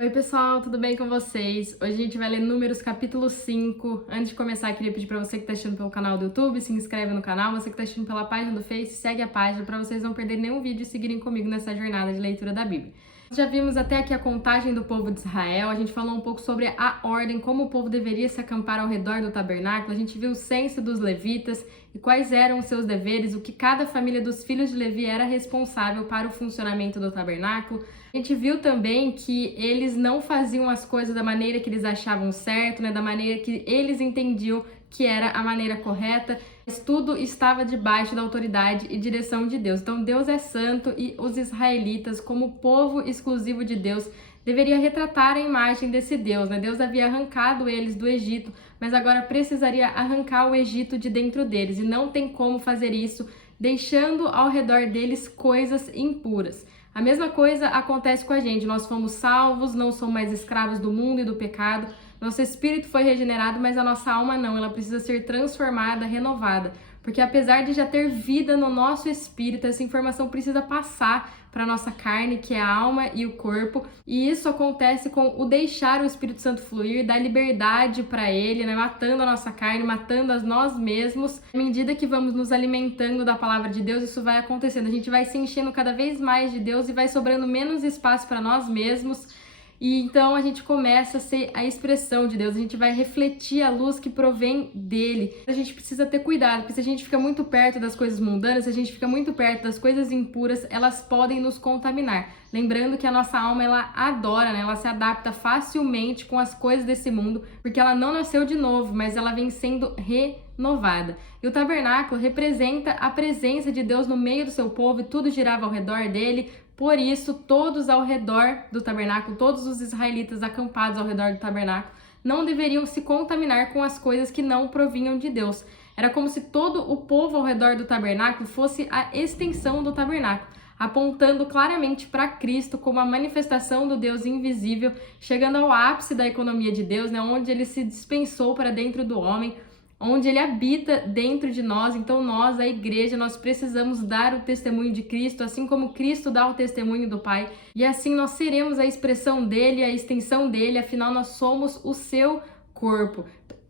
Oi pessoal, tudo bem com vocês? Hoje a gente vai ler Números capítulo 5. Antes de começar, eu queria pedir pra você que tá assistindo pelo canal do YouTube, se inscreve no canal. Você que tá assistindo pela página do Face, segue a página pra vocês não perderem nenhum vídeo e seguirem comigo nessa jornada de leitura da Bíblia. Já vimos até aqui a contagem do povo de Israel, a gente falou um pouco sobre a ordem, como o povo deveria se acampar ao redor do tabernáculo, a gente viu o censo dos levitas e quais eram os seus deveres, o que cada família dos filhos de Levi era responsável para o funcionamento do tabernáculo. A gente viu também que eles não faziam as coisas da maneira que eles achavam certo, né, da maneira que eles entendiam que era a maneira correta, mas tudo estava debaixo da autoridade e direção de Deus. Então Deus é santo e os israelitas, como povo exclusivo de Deus, deveria retratar a imagem desse Deus, né? Deus havia arrancado eles do Egito, mas agora precisaria arrancar o Egito de dentro deles, e não tem como fazer isso deixando ao redor deles coisas impuras. A mesma coisa acontece com a gente, nós fomos salvos, não somos mais escravos do mundo e do pecado, nosso espírito foi regenerado, mas a nossa alma não, ela precisa ser transformada, renovada, porque apesar de já ter vida no nosso espírito, essa informação precisa passar para a nossa carne, que é a alma e o corpo, e isso acontece com o deixar o Espírito Santo fluir, dar liberdade para ele, né? Matando a nossa carne, matando a nós mesmos. À medida que vamos nos alimentando da palavra de Deus, isso vai acontecendo, a gente vai se enchendo cada vez mais de Deus e vai sobrando menos espaço para nós mesmos. E então a gente começa a ser a expressão de Deus, a gente vai refletir a luz que provém dele. A gente precisa ter cuidado, porque se a gente fica muito perto das coisas mundanas, se a gente fica muito perto das coisas impuras, elas podem nos contaminar. Lembrando que a nossa alma, ela adora, né? Ela se adapta facilmente com as coisas desse mundo, porque ela não nasceu de novo, mas ela vem sendo renovada. E o tabernáculo representa a presença de Deus no meio do seu povo, e tudo girava ao redor dele. Por isso, todos ao redor do tabernáculo, todos os israelitas acampados ao redor do tabernáculo, não deveriam se contaminar com as coisas que não provinham de Deus. Era como se todo o povo ao redor do tabernáculo fosse a extensão do tabernáculo, apontando claramente para Cristo como a manifestação do Deus invisível, chegando ao ápice da economia de Deus, né, onde ele se dispensou para dentro do homem, onde ele habita dentro de nós. Então nós, a igreja, nós precisamos dar o testemunho de Cristo, assim como Cristo dá o testemunho do Pai, e assim nós seremos a expressão dele, a extensão dele, afinal nós somos o seu corpo.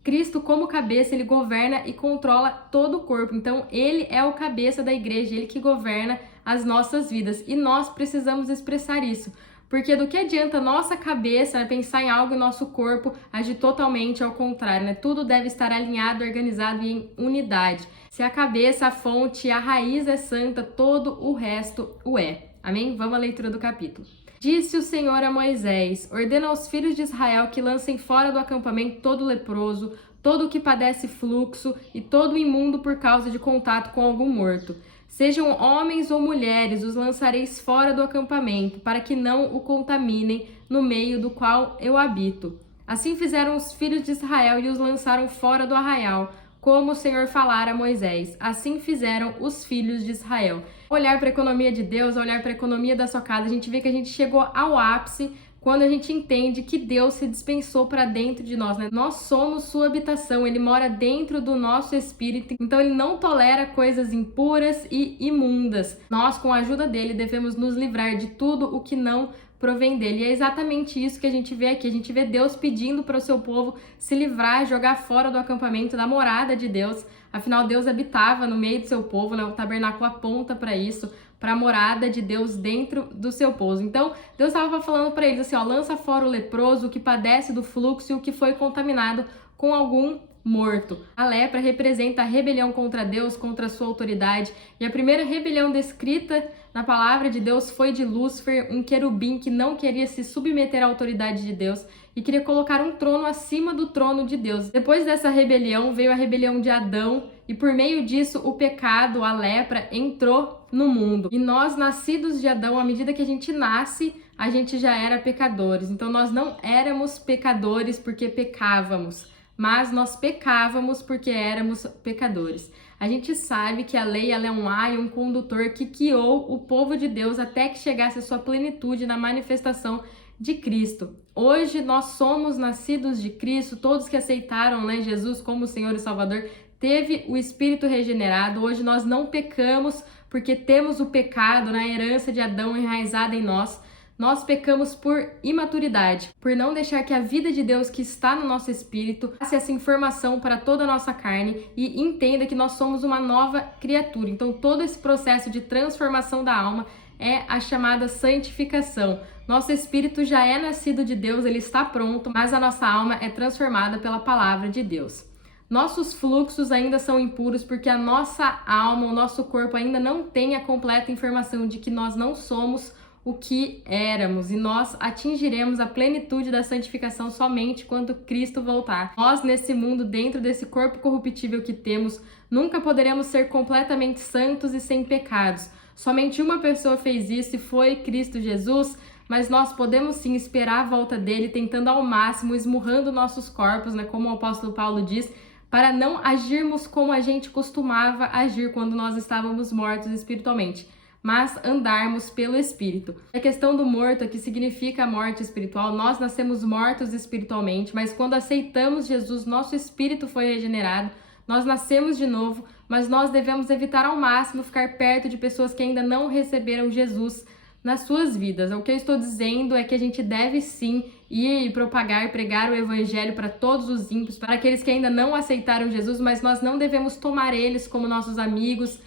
Cristo, como cabeça, ele governa e controla todo o corpo, então ele é o cabeça da igreja, ele que governa as nossas vidas, e nós precisamos expressar isso. Porque do que adianta nossa cabeça, né, pensar em algo e nosso corpo agir totalmente ao contrário, né? Tudo deve estar alinhado, organizado e em unidade. Se a cabeça, a fonte, a raiz é santa, todo o resto o é. Amém? Vamos à leitura do capítulo. Disse o Senhor a Moisés: ordena aos filhos de Israel que lancem fora do acampamento todo leproso, todo o que padece fluxo e todo imundo por causa de contato com algum morto. Sejam homens ou mulheres, os lançareis fora do acampamento, para que não o contaminem no meio do qual eu habito. Assim fizeram os filhos de Israel e os lançaram fora do arraial, como o Senhor falara a Moisés. Assim fizeram os filhos de Israel. Olhar para a economia de Deus, olhar para a economia da sua casa, a gente vê que a gente chegou ao ápice quando a gente entende que Deus se dispensou para dentro de nós, né? Nós somos sua habitação, ele mora dentro do nosso espírito, então ele não tolera coisas impuras e imundas. Nós, com a ajuda dele, devemos nos livrar de tudo o que não provém dele. E é exatamente isso que a gente vê aqui. A gente vê Deus pedindo para o seu povo se livrar, jogar fora do acampamento, da morada de Deus. Afinal, Deus habitava no meio do seu povo, né? O tabernáculo aponta para isso, para a morada de Deus dentro do seu povo. Então, Deus estava falando para eles assim, ó, lança fora o leproso, o que padece do fluxo e o que foi contaminado com algum morto. A lepra representa a rebelião contra Deus, contra a sua autoridade, e a primeira rebelião descrita na palavra de Deus foi de Lúcifer, um querubim que não queria se submeter à autoridade de Deus e queria colocar um trono acima do trono de Deus. Depois dessa rebelião veio a rebelião de Adão, e por meio disso o pecado, a lepra, entrou no mundo. E nós, nascidos de Adão, à medida que a gente nasce, a gente já era pecadores. Então nós não éramos pecadores porque pecávamos, mas nós pecávamos porque éramos pecadores. A gente sabe que a lei, ela é um aio, um condutor que guiou o povo de Deus até que chegasse a sua plenitude na manifestação de Cristo. Hoje nós somos nascidos de Cristo, todos que aceitaram, né, Jesus como Senhor e Salvador, teve o Espírito regenerado. Hoje nós não pecamos porque temos o pecado na herança de Adão enraizada em nós. Nós pecamos por imaturidade, por não deixar que a vida de Deus que está no nosso espírito passe essa informação para toda a nossa carne e entenda que nós somos uma nova criatura. Então, todo esse processo de transformação da alma é a chamada santificação. Nosso espírito já é nascido de Deus, ele está pronto, mas a nossa alma é transformada pela palavra de Deus. Nossos fluxos ainda são impuros porque a nossa alma, o nosso corpo ainda não tem a completa informação de que nós não somos o que éramos e nós atingiremos a plenitude da santificação somente quando Cristo voltar. Nós, nesse mundo, dentro desse corpo corruptível que temos, nunca poderemos ser completamente santos e sem pecados. Somente uma pessoa fez isso e foi Cristo Jesus, mas nós podemos sim esperar a volta dele, tentando ao máximo, esmurrando nossos corpos, como o apóstolo Paulo diz, para não agirmos como a gente costumava agir quando nós estávamos mortos espiritualmente, mas andarmos pelo Espírito. A questão do morto aqui significa a morte espiritual. Nós nascemos mortos espiritualmente, mas quando aceitamos Jesus, nosso espírito foi regenerado, nós nascemos de novo, mas nós devemos evitar ao máximo ficar perto de pessoas que ainda não receberam Jesus nas suas vidas. O que eu estou dizendo é que a gente deve sim ir e propagar e pregar o evangelho para todos os ímpios, para aqueles que ainda não aceitaram Jesus, mas nós não devemos tomar eles como nossos amigos,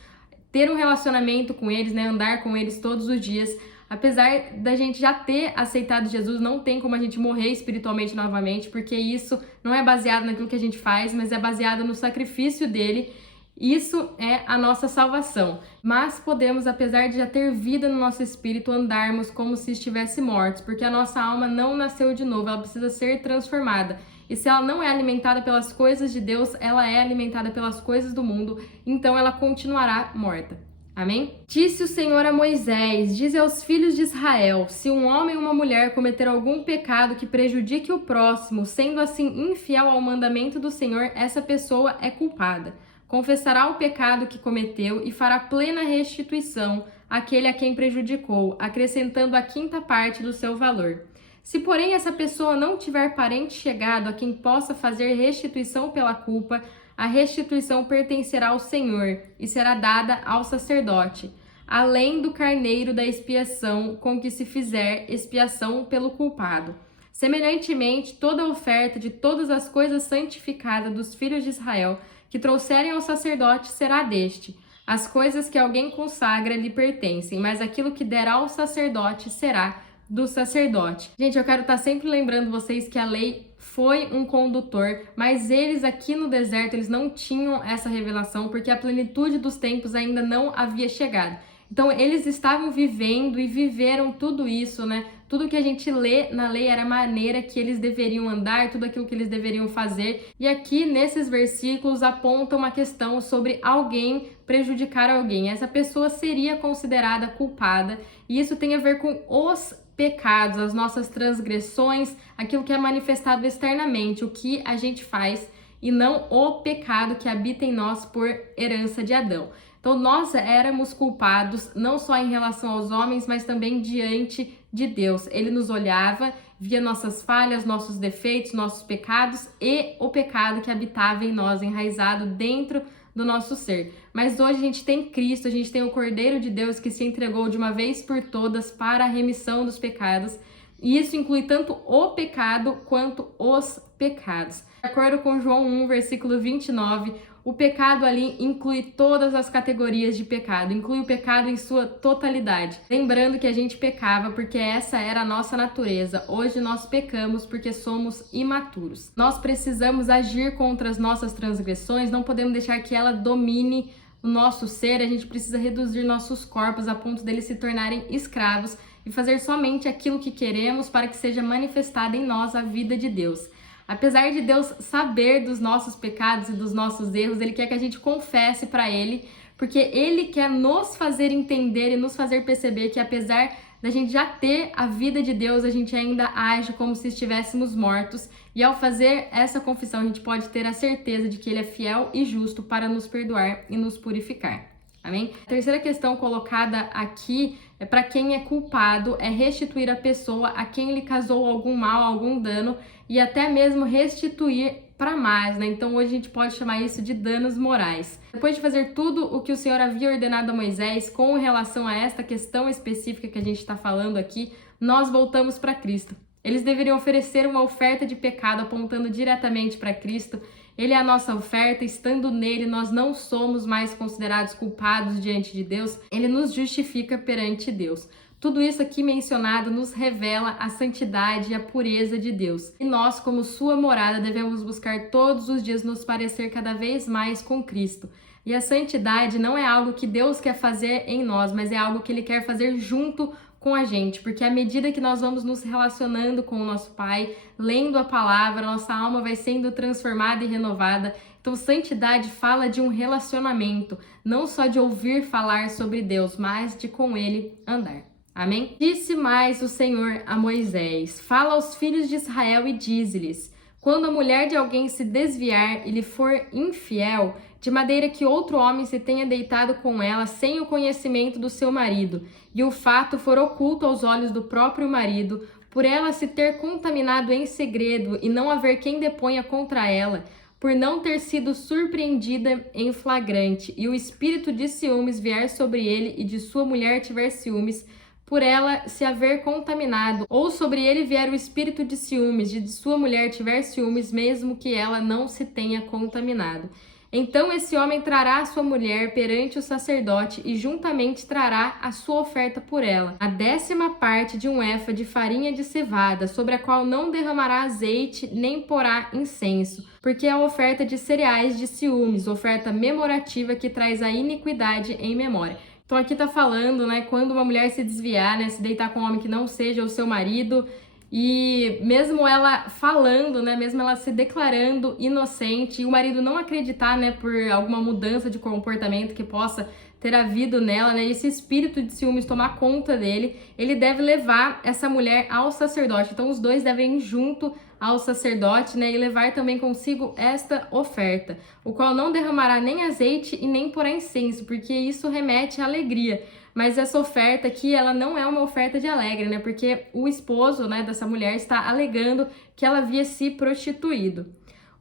ter um relacionamento com eles, andar com eles todos os dias. Apesar da gente já ter aceitado Jesus, não tem como a gente morrer espiritualmente novamente, porque isso não é baseado naquilo que a gente faz, mas é baseado no sacrifício dele. Isso é a nossa salvação. Mas podemos, apesar de já ter vida no nosso espírito, andarmos como se estivesse mortos, porque a nossa alma não nasceu de novo, ela precisa ser transformada. E se ela não é alimentada pelas coisas de Deus, ela é alimentada pelas coisas do mundo, então ela continuará morta. Amém? Disse o Senhor a Moisés: dize aos filhos de Israel, se um homem ou uma mulher cometer algum pecado que prejudique o próximo, sendo assim infiel ao mandamento do Senhor, essa pessoa é culpada. Confessará o pecado que cometeu e fará plena restituição àquele a quem prejudicou, acrescentando a quinta parte do seu valor. Se, porém, essa pessoa não tiver parente chegado a quem possa fazer restituição pela culpa, a restituição pertencerá ao Senhor e será dada ao sacerdote, além do carneiro da expiação com que se fizer expiação pelo culpado. Semelhantemente, toda oferta de todas as coisas santificadas dos filhos de Israel que trouxerem ao sacerdote será deste. As coisas que alguém consagra lhe pertencem, mas aquilo que der ao sacerdote será do sacerdote. Gente, eu quero estar sempre lembrando vocês que a lei foi um condutor, mas eles aqui no deserto, eles não tinham essa revelação, porque a plenitude dos tempos ainda não havia chegado. Então, eles estavam vivendo e viveram tudo isso, Tudo que a gente lê na lei era a maneira que eles deveriam andar, tudo aquilo que eles deveriam fazer. E aqui, nesses versículos, aponta uma questão sobre alguém prejudicar alguém. Essa pessoa seria considerada culpada, e isso tem a ver com os pecados, as nossas transgressões, aquilo que é manifestado externamente, o que a gente faz, e não o pecado que habita em nós por herança de Adão. Então, nós éramos culpados não só em relação aos homens, mas também diante de Deus. Ele nos olhava, via nossas falhas, nossos defeitos, nossos pecados e o pecado que habitava em nós, enraizado dentro do nosso ser. Mas hoje a gente tem Cristo, a gente tem o Cordeiro de Deus que se entregou de uma vez por todas para a remissão dos pecados. E isso inclui tanto o pecado quanto os pecados. De acordo com João 1, versículo 29, o pecado ali inclui todas as categorias de pecado, inclui o pecado em sua totalidade. Lembrando que a gente pecava porque essa era a nossa natureza. Hoje nós pecamos porque somos imaturos. Nós precisamos agir contra as nossas transgressões, não podemos deixar que ela domine o nosso ser. A gente precisa reduzir nossos corpos a ponto deles se tornarem escravos e fazer somente aquilo que queremos para que seja manifestada em nós a vida de Deus. Apesar de Deus saber dos nossos pecados e dos nossos erros, Ele quer que a gente confesse para Ele, porque Ele quer nos fazer entender e nos fazer perceber que apesar da gente já ter a vida de Deus, a gente ainda age como se estivéssemos mortos. E ao fazer essa confissão, a gente pode ter a certeza de que Ele é fiel e justo para nos perdoar e nos purificar. Amém? A terceira questão colocada aqui é para quem é culpado, é restituir a pessoa a quem lhe causou algum mal, algum dano e até mesmo restituir para mais, Então hoje a gente pode chamar isso de danos morais. Depois de fazer tudo o que o Senhor havia ordenado a Moisés com relação a esta questão específica que a gente está falando aqui, nós voltamos para Cristo. Eles deveriam oferecer uma oferta de pecado apontando diretamente para Cristo. Ele é a nossa oferta, estando nele nós não somos mais considerados culpados diante de Deus, ele nos justifica perante Deus. Tudo isso aqui mencionado nos revela a santidade e a pureza de Deus. E nós, como sua morada, devemos buscar todos os dias nos parecer cada vez mais com Cristo. E a santidade não é algo que Deus quer fazer em nós, mas é algo que Ele quer fazer junto com a gente, porque à medida que nós vamos nos relacionando com o nosso Pai, lendo a palavra, nossa alma vai sendo transformada e renovada. Então, santidade fala de um relacionamento, não só de ouvir falar sobre Deus, mas de com Ele andar. Amém? Disse mais o Senhor a Moisés: fala aos filhos de Israel e dize-lhes: quando a mulher de alguém se desviar e lhe for infiel, de maneira que outro homem se tenha deitado com ela sem o conhecimento do seu marido, e o fato for oculto aos olhos do próprio marido, por ela se ter contaminado em segredo e não haver quem deponha contra ela, por não ter sido surpreendida em flagrante, e o espírito de ciúmes vier sobre ele e de sua mulher tiver ciúmes, por ela se haver contaminado, ou sobre ele vier o espírito de ciúmes, e de sua mulher tiver ciúmes, mesmo que ela não se tenha contaminado. Então esse homem trará a sua mulher perante o sacerdote e juntamente trará a sua oferta por ela, a 10ª parte de um efa de farinha de cevada, sobre a qual não derramará azeite nem porá incenso, porque é a oferta de cereais de ciúmes, oferta memorativa que traz a iniquidade em memória. Então aqui tá falando, né, quando uma mulher se desviar, né, se deitar com um homem que não seja o seu marido, e mesmo ela falando, né, mesmo ela se declarando inocente, e o marido não acreditar, né, por alguma mudança de comportamento que possa ter havido nela, né, esse espírito de ciúmes tomar conta dele, ele deve levar essa mulher ao sacerdote. Então os dois devem ir junto ao sacerdote, né, e levar também consigo esta oferta, o qual não derramará nem azeite e nem porá incenso, porque isso remete à alegria. Mas essa oferta aqui, ela não é uma oferta de alegre, né? Porque o esposo, né, dessa mulher está alegando que ela havia se prostituído.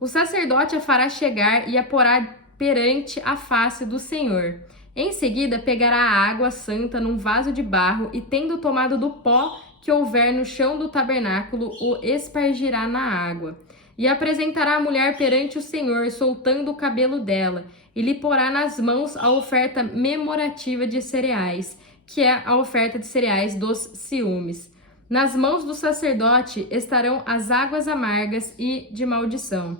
O sacerdote a fará chegar e a porá perante a face do Senhor. Em seguida, pegará a água santa num vaso de barro e, tendo tomado do pó que houver no chão do tabernáculo, o espargirá na água. E apresentará a mulher perante o Senhor, soltando o cabelo dela, e lhe porá nas mãos a oferta memorativa de cereais, que é a oferta de cereais dos ciúmes. Nas mãos do sacerdote estarão as águas amargas e de maldição.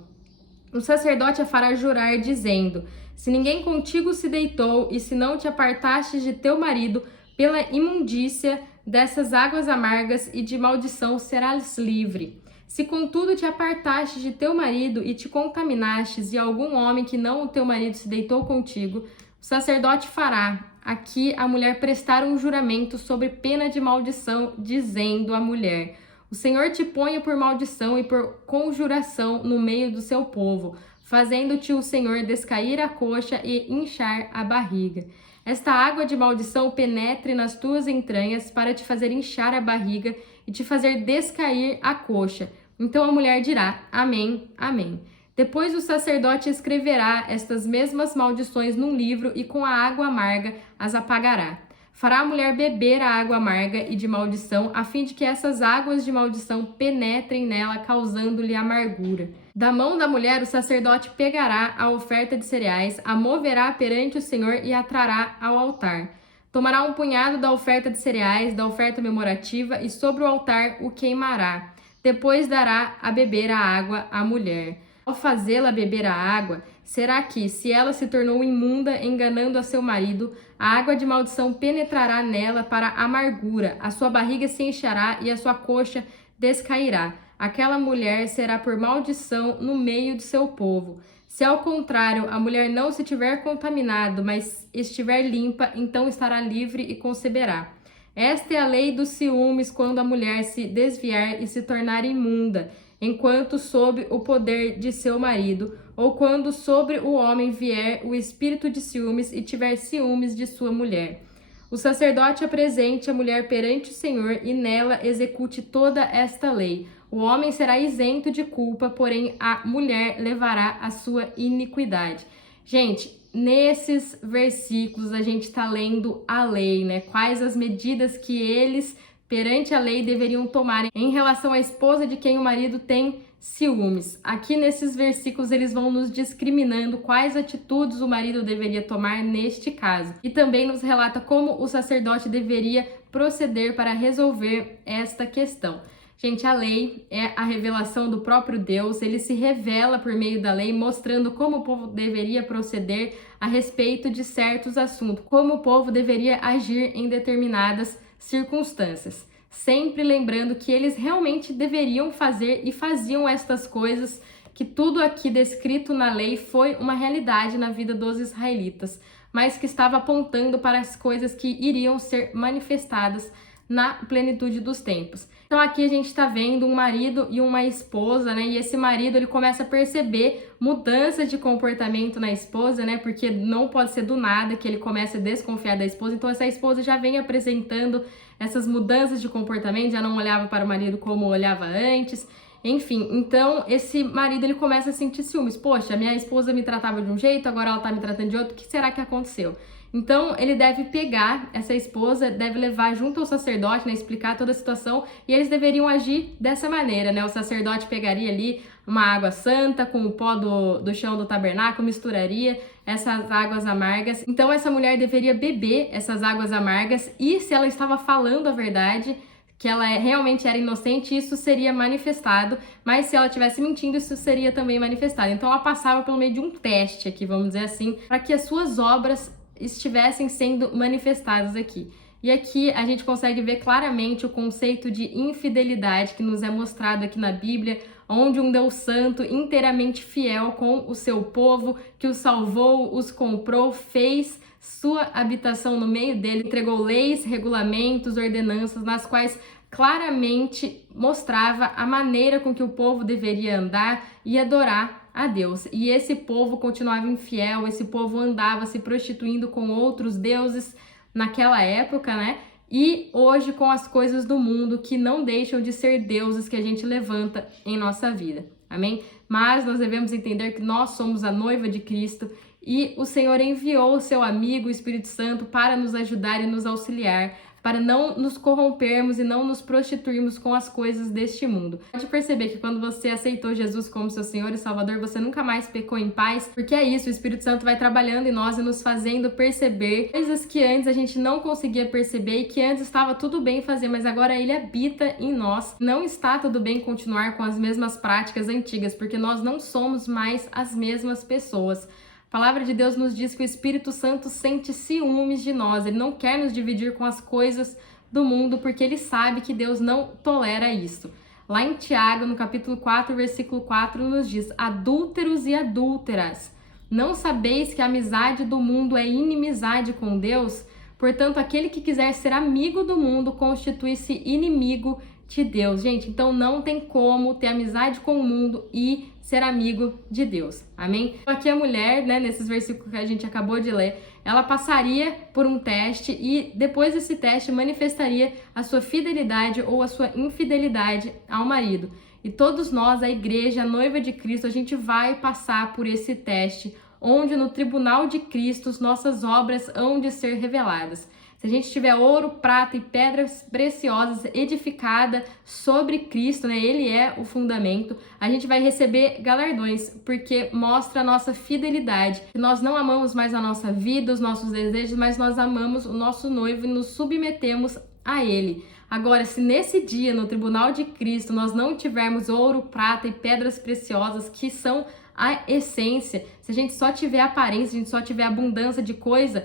O sacerdote a fará jurar, dizendo: se ninguém contigo se deitou, e se não te apartastes de teu marido pela imundícia dessas águas amargas e de maldição, serás livre. Se contudo te apartastes de teu marido e te contaminastes, e algum homem que não o teu marido se deitou contigo, o sacerdote fará aqui a mulher prestar um juramento sobre pena de maldição, dizendo à mulher: o Senhor te ponha por maldição e por conjuração no meio do seu povo, fazendo-te o Senhor descair a coxa e inchar a barriga. Esta água de maldição penetre nas tuas entranhas para te fazer inchar a barriga e te fazer descair a coxa. Então a mulher dirá: amém, amém. Depois o sacerdote escreverá estas mesmas maldições num livro e com a água amarga as apagará. Fará a mulher beber a água amarga e de maldição, a fim de que essas águas de maldição penetrem nela, causando-lhe amargura. Da mão da mulher o sacerdote pegará a oferta de cereais, a moverá perante o Senhor e a trará ao altar. Tomará um punhado da oferta de cereais, da oferta memorativa, e sobre o altar o queimará. Depois dará a beber a água à mulher. Ao fazê-la beber a água, será que, se ela se tornou imunda, enganando a seu marido, a água de maldição penetrará nela para amargura, a sua barriga se enchará e a sua coxa descairá. Aquela mulher será por maldição no meio do seu povo. Se ao contrário a mulher não se tiver contaminado, mas estiver limpa, então estará livre e conceberá. Esta é a lei dos ciúmes quando a mulher se desviar e se tornar imunda, enquanto sob o poder de seu marido, ou quando sobre o homem vier o espírito de ciúmes e tiver ciúmes de sua mulher. O sacerdote apresente a mulher perante o Senhor e nela execute toda esta lei. O homem será isento de culpa, porém a mulher levará a sua iniquidade. Gente, nesses versículos a gente está lendo a lei, né? Quais as medidas que eles perante a lei deveriam tomar em relação à esposa de quem o marido tem ciúmes. Aqui nesses versículos eles vão nos discriminando quais atitudes o marido deveria tomar neste caso. E também nos relata como o sacerdote deveria proceder para resolver esta questão. Gente, a lei é a revelação do próprio Deus, ele se revela por meio da lei, mostrando como o povo deveria proceder a respeito de certos assuntos, como o povo deveria agir em determinadas circunstâncias. Sempre lembrando que eles realmente deveriam fazer e faziam estas coisas, que tudo aqui descrito na lei foi uma realidade na vida dos israelitas, mas que estava apontando para as coisas que iriam ser manifestadas na plenitude dos tempos. Então aqui a gente está vendo um marido e uma esposa, né? E esse marido ele começa a perceber mudanças de comportamento na esposa, né? Porque não pode ser do nada que ele comece a desconfiar da esposa. Então essa esposa já vem apresentando essas mudanças de comportamento, já não olhava para o marido como olhava antes. Enfim, então esse marido ele começa a sentir ciúmes. Poxa, minha esposa me tratava de um jeito, agora ela tá me tratando de outro. O que será que aconteceu? Então ele deve pegar essa esposa, deve levar junto ao sacerdote, né, explicar toda a situação, e eles deveriam agir dessa maneira, né? O sacerdote pegaria ali uma água santa com o pó do chão do tabernáculo, misturaria essas águas amargas. Então essa mulher deveria beber essas águas amargas, e se ela estava falando a verdade, que ela realmente era inocente, isso seria manifestado, mas se ela estivesse mentindo, isso seria também manifestado. Então ela passava pelo meio de um teste aqui, vamos dizer assim, para que as suas obras estivessem sendo manifestadas aqui. E aqui a gente consegue ver claramente o conceito de infidelidade que nos é mostrado aqui na Bíblia, onde um Deus santo, inteiramente fiel com o seu povo, que os salvou, os comprou, fez sua habitação no meio dele, entregou leis, regulamentos, ordenanças, nas quais claramente mostrava a maneira com que o povo deveria andar e adorar a Deus. E esse povo continuava infiel, esse povo andava se prostituindo com outros deuses naquela época, né? E hoje com as coisas do mundo que não deixam de ser deuses que a gente levanta em nossa vida. Amém? Mas nós devemos entender que nós somos a noiva de Cristo e o Senhor enviou o seu amigo, o Espírito Santo, para nos ajudar e nos auxiliar, para não nos corrompermos e não nos prostituirmos com as coisas deste mundo. Pode perceber que quando você aceitou Jesus como seu Senhor e Salvador, você nunca mais pecou em paz, porque é isso, o Espírito Santo vai trabalhando em nós e nos fazendo perceber coisas que antes a gente não conseguia perceber e que antes estava tudo bem fazer, mas agora ele habita em nós. Não está tudo bem continuar com as mesmas práticas antigas, porque nós não somos mais as mesmas pessoas. A palavra de Deus nos diz que o Espírito Santo sente ciúmes de nós, ele não quer nos dividir com as coisas do mundo, porque ele sabe que Deus não tolera isso. Lá em Tiago, no capítulo 4, versículo 4, nos diz: adúlteros e adúlteras, não sabeis que a amizade do mundo é inimizade com Deus? Portanto, aquele que quiser ser amigo do mundo constitui-se inimigo de Deus. Gente, então não tem como ter amizade com o mundo e ser amigo de Deus. Amém? Aqui a mulher, né, nesses versículos que a gente acabou de ler, ela passaria por um teste e depois desse teste manifestaria a sua fidelidade ou a sua infidelidade ao marido. E todos nós, a igreja, a noiva de Cristo, a gente vai passar por esse teste, onde no tribunal de Cristo nossas obras hão de ser reveladas. Se a gente tiver ouro, prata e pedras preciosas edificada sobre Cristo, né? Ele é o fundamento, a gente vai receber galardões, porque mostra a nossa fidelidade. Nós não amamos mais a nossa vida, os nossos desejos, mas nós amamos o nosso noivo e nos submetemos a ele. Agora, se nesse dia, no tribunal de Cristo, nós não tivermos ouro, prata e pedras preciosas, que são a essência, se a gente só tiver aparência, se a gente só tiver abundância de coisa,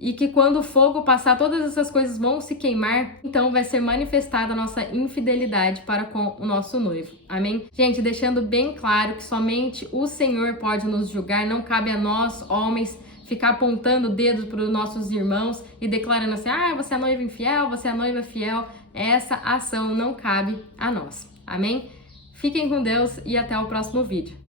e que quando o fogo passar, todas essas coisas vão se queimar, então vai ser manifestada a nossa infidelidade para com o nosso noivo. Amém? Gente, deixando bem claro que somente o Senhor pode nos julgar, não cabe a nós, homens, ficar apontando dedos para os nossos irmãos e declarando assim: ah, você é noiva infiel, você é noiva fiel. Essa ação não cabe a nós. Amém? Fiquem com Deus e até o próximo vídeo.